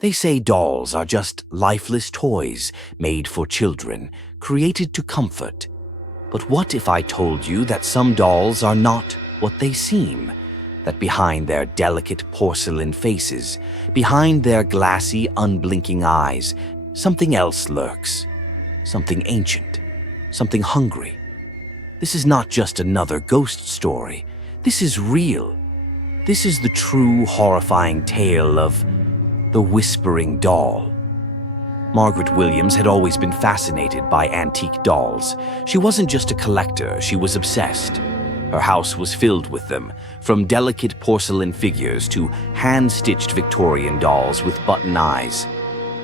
They say dolls are just lifeless toys made for children, created to comfort. But what if I told you that some dolls are not what they seem? That behind their delicate porcelain faces, behind their glassy, unblinking eyes, something else lurks. Something ancient, something hungry. This is not just another ghost story. This is real. This is the true, horrifying tale of the Whispering Doll. Margaret Williams had always been fascinated by antique dolls. She wasn't just a collector, she was obsessed. Her house was filled with them, from delicate porcelain figures to hand-stitched Victorian dolls with button eyes.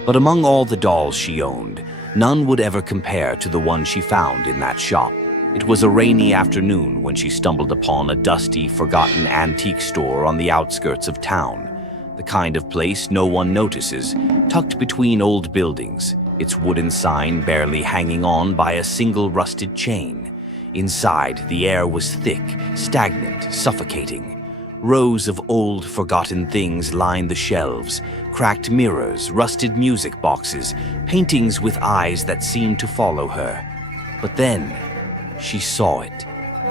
But among all the dolls she owned, none would ever compare to the one she found in that shop. It was a rainy afternoon when she stumbled upon a dusty, forgotten antique store on the outskirts of town. The kind of place no one notices, tucked between old buildings, its wooden sign barely hanging on by a single rusted chain. Inside, the air was thick, stagnant, suffocating. Rows of old, forgotten things lined the shelves, cracked mirrors, rusted music boxes, paintings with eyes that seemed to follow her. But then, she saw it.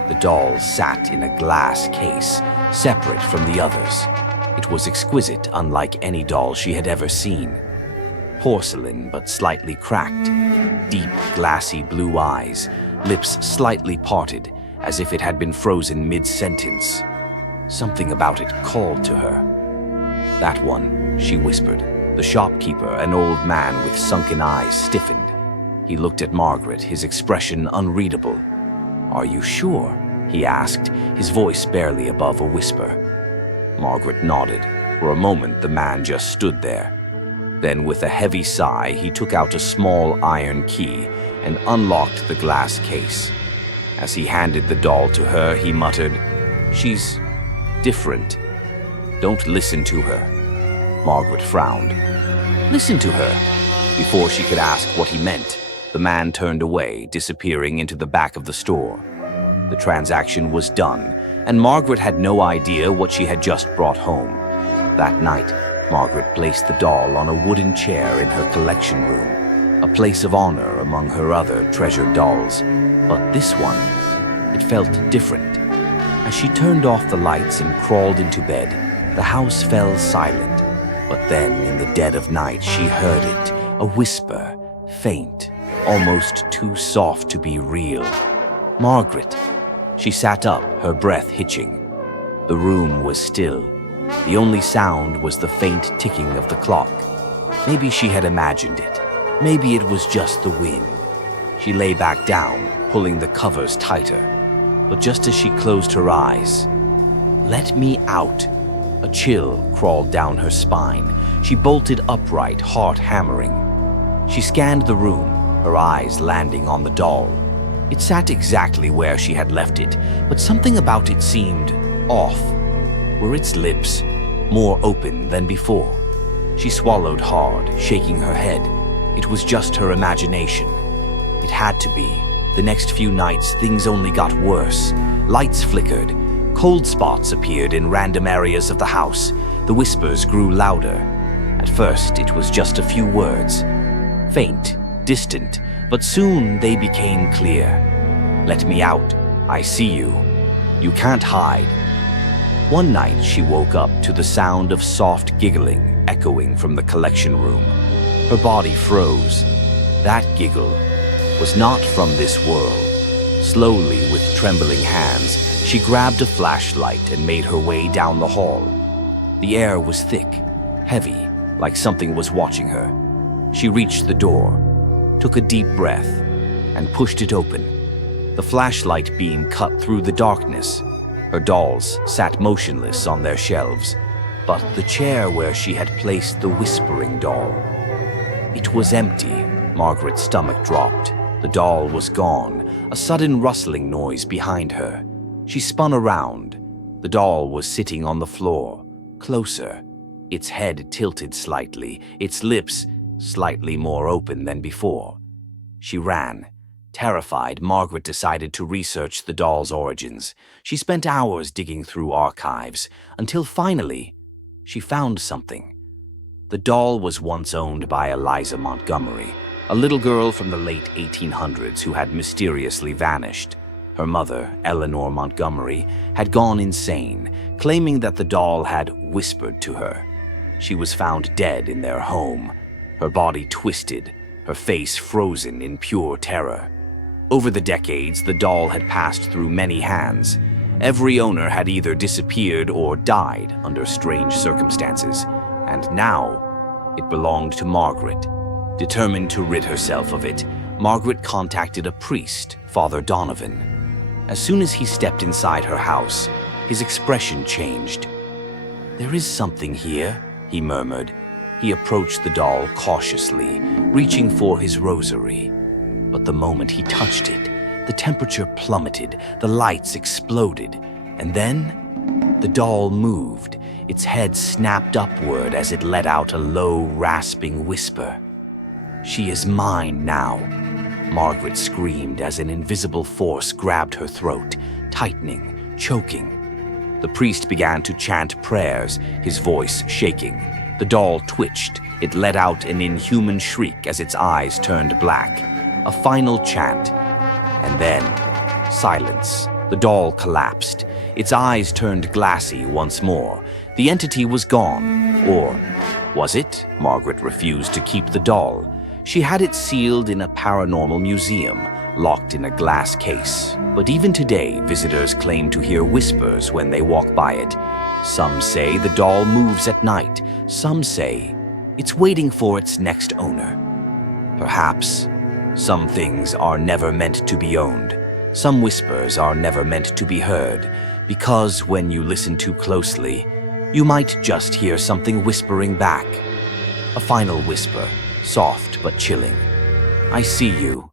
The doll sat in a glass case, separate from the others. It was exquisite, unlike any doll she had ever seen. Porcelain, but slightly cracked. Deep, glassy blue eyes, lips slightly parted, as if it had been frozen mid-sentence. Something about it called to her. "That one," she whispered. The shopkeeper, an old man with sunken eyes, stiffened. He looked at Margaret, his expression unreadable. "Are you sure?" he asked, his voice barely above a whisper. Margaret nodded. For a moment, the man just stood there. Then, with a heavy sigh, he took out a small iron key and unlocked the glass case. As he handed the doll to her, he muttered, "She's different. Don't listen to her." Margaret frowned. "Listen to her?" Before she could ask what he meant, the man turned away, disappearing into the back of the store. The transaction was done, and Margaret had no idea what she had just brought home. That night, Margaret placed the doll on a wooden chair in her collection room, a place of honor among her other treasured dolls. But this one, it felt different. As she turned off the lights and crawled into bed, the house fell silent. But then, in the dead of night, she heard it, a whisper, faint, almost too soft to be real. "Margaret." She sat up, her breath hitching. The room was still. The only sound was the faint ticking of the clock. Maybe she had imagined it. Maybe it was just the wind. She lay back down, pulling the covers tighter. But just as she closed her eyes, "Let me out." A chill crawled down her spine. She bolted upright, heart hammering. She scanned the room, her eyes landing on the doll. It sat exactly where she had left it, but something about it seemed off. Were its lips more open than before? She swallowed hard, shaking her head. It was just her imagination. It had to be. The next few nights, things only got worse. Lights flickered. Cold spots appeared in random areas of the house. The whispers grew louder. At first, it was just a few words. Faint, distant, but soon they became clear. "Let me out. I see you. You can't hide." One night, she woke up to the sound of soft giggling echoing from the collection room. Her body froze. That giggle was not from this world. Slowly, with trembling hands, she grabbed a flashlight and made her way down the hall. The air was thick, heavy, like something was watching her. She reached the door, took a deep breath, and pushed it open. The flashlight beam cut through the darkness. Her dolls sat motionless on their shelves, but the chair where she had placed the Whispering Doll, it was empty. Margaret's stomach dropped. The doll was gone, a sudden rustling noise behind her. She spun around. The doll was sitting on the floor, closer, its head tilted slightly, its lips slightly more open than before. She ran. Terrified, Margaret decided to research the doll's origins. She spent hours digging through archives, until finally, she found something. The doll was once owned by Eliza Montgomery, a little girl from the late 1800s who had mysteriously vanished. Her mother, Eleanor Montgomery, had gone insane, claiming that the doll had whispered to her. She was found dead in their home, her body twisted, her face frozen in pure terror. Over the decades, the doll had passed through many hands. Every owner had either disappeared or died under strange circumstances, and now it belonged to Margaret. Determined to rid herself of it, Margaret contacted a priest, Father Donovan. As soon as he stepped inside her house, his expression changed. "There is something here," he murmured. He approached the doll cautiously, reaching for his rosary. But the moment he touched it, the temperature plummeted, the lights exploded, and then the doll moved. Its head snapped upward as it let out a low, rasping whisper. "She is mine now," Margaret screamed as an invisible force grabbed her throat, tightening, choking. The priest began to chant prayers, his voice shaking. The doll twitched. It let out an inhuman shriek as its eyes turned black. A final chant, and then silence. The doll collapsed. Its eyes turned glassy once more. The entity was gone. Or was it? Margaret refused to keep the doll. She had it sealed in a paranormal museum, locked in a glass case. But even today, visitors claim to hear whispers when they walk by it. Some say the doll moves at night. Some say it's waiting for its next owner. Perhaps some things are never meant to be owned. Some whispers are never meant to be heard, because when you listen too closely, you might just hear something whispering back. A final whisper, soft but chilling. "I see you.